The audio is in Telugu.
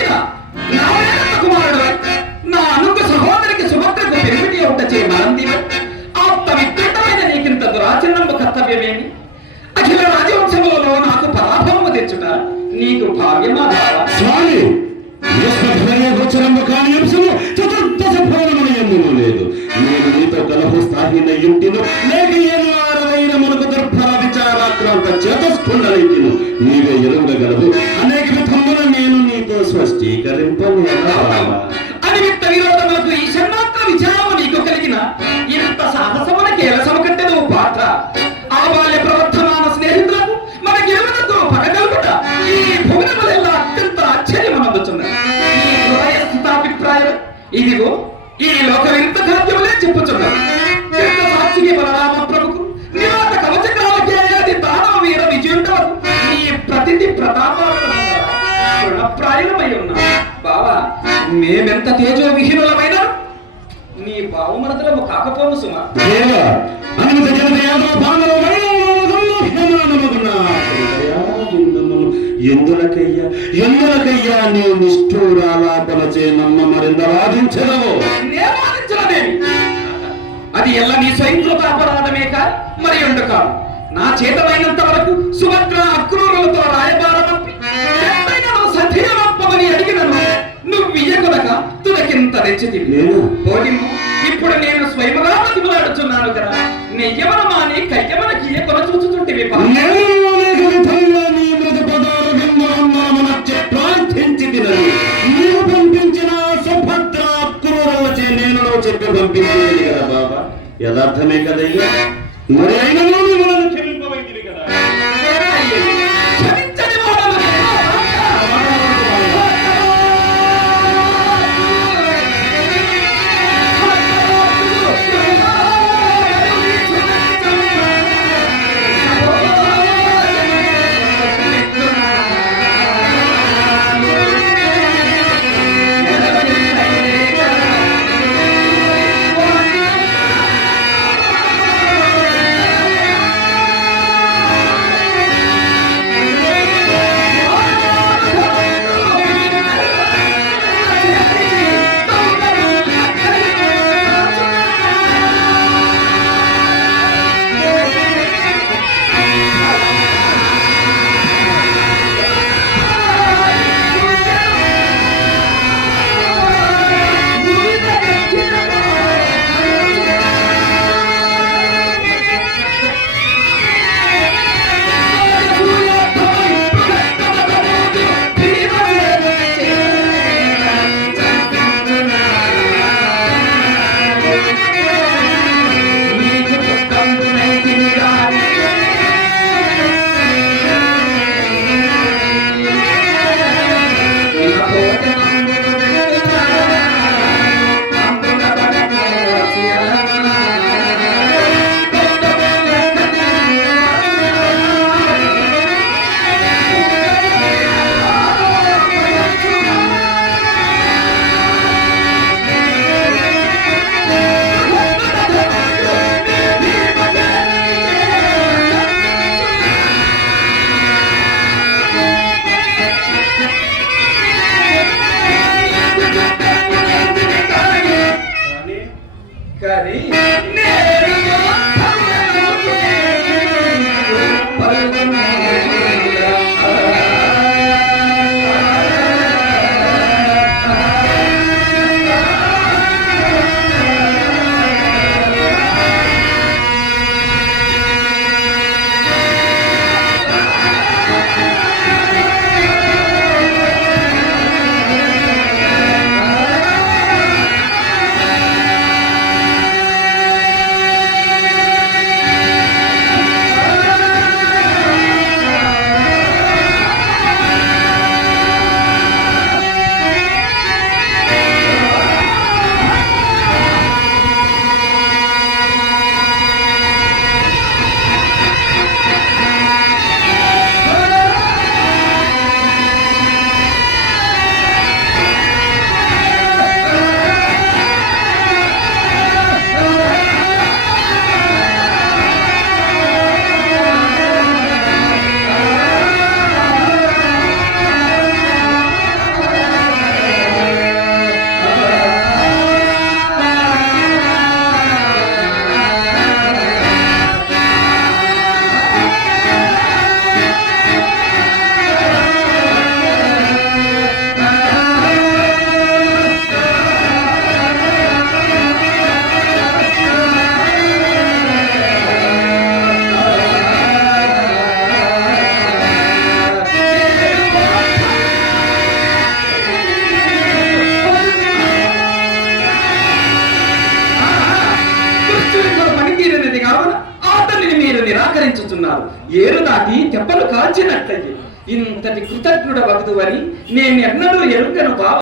వచ్చిన నా మేనత్త కుమారుడు నా అనుక సహోదరికి సుభద్రకు పెరిమిటి ఉంటచే మరందివ ఆప్త విద్యుట్టమైన నీకింత దురాచరణము కర్తవ్యమేమి? అఖిల రాజవంశములలో నాకు పరాభవము తెచ్చుట నీకు భావ్యమా బావా? స్వామి, గోచరము కాని అంశము చతుర్దశ భవనమును లేదు. నేను నీతో కలహు స్థాయిన ఇంటిను లేక ఏను ఆరవైన మనకు దుర్భర విచారాక్రాంత చేతస్ఫుండలింటిను నీవే ఎరుగగలవు. అనేక విధమున నేను నీతో స్పష్టీకరింపలేదా? అనిమిత్త విరోధములకు ఈ షణ్మాత్ర విచారము నీకు కలిగిన ఇంత సాహసమున కేలసము కంటే నువ్వు పాత్ర. ఆ బాల్య ప్రవర్తమాన స్నేహితులకు మన గిరువులకు పగగలుగుట ఈ భువనములెల్లా అత్యంత ఆశ్చర్యమనందుచున్నది. ఈ హృదయ స్థితాభిప్రాయం ఇదిగో ఈ లోక విరుద్ధ కార్యములే చెప్పుచున్నది. సాక్షికి బలరామ ప్రభుకు నివాత కవచకాలకేది దానవ వీర విజయుండవకు నీ ప్రతిథి ప్రతాపాలమై ఉన్నా బావా. మేమెంత తేజో విహీనులమైన నీ బావమరదలము కాకపోను సుమా. ఎందులకయ్యా నీ నిష్ఠూరాలాపనచే నమ్మ మరింద వాదించదవు. అది ఎల్ల నీ స్వయంకృత అపరాధమే కాదు మరి ఉండు కాదు. నా చేతమైనంత వరకు సుభద్ర అక్రూరులతో రాయబార పంపి సత్యమని అడిగినను నువ్వు ఇయ్యకొనక తుదకింత తెచ్చితివి. ఇప్పుడు నేను స్వయముగా బతిమలాడుచున్నాను కదా. నెయ్యమన మాని కయ్యమనకి కొన చూచుతుంటివి. నీవు పంపించిన సుభద్ర అక్రూరులచే నేను చెప్పి పంపించేది కదా బాబా. యథార్థమే కదయ్యా. మరి అయినా మనం క్షమింపవైతివి కదా. తీరనిది కావున అతనిని మీరు నిరాకరించుతున్నారు. ఏరు దాటి తెప్పలు కాల్చినట్లయి ఇంతటి కృతజ్ఞుడ భక్తువని నేను ఎన్నడూ ఎరుగను బావ.